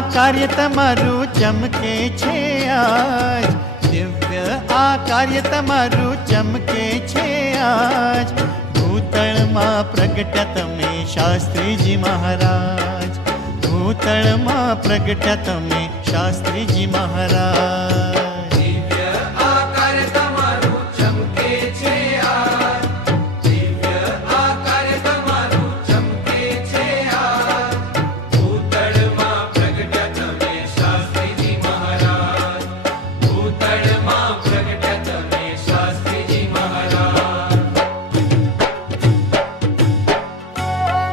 કાર્ય તમારું ચમકે છે આજ, દિવ્ય આ કાર્ય તમારું ચમકે છે આજ. ભૂતળમાં પ્રગટ્યા તમે શાસ્ત્રીજી મહારાજ, ભૂતળમાં પ્રગટ્યા તમે શાસ્ત્રીજી મહારાજ.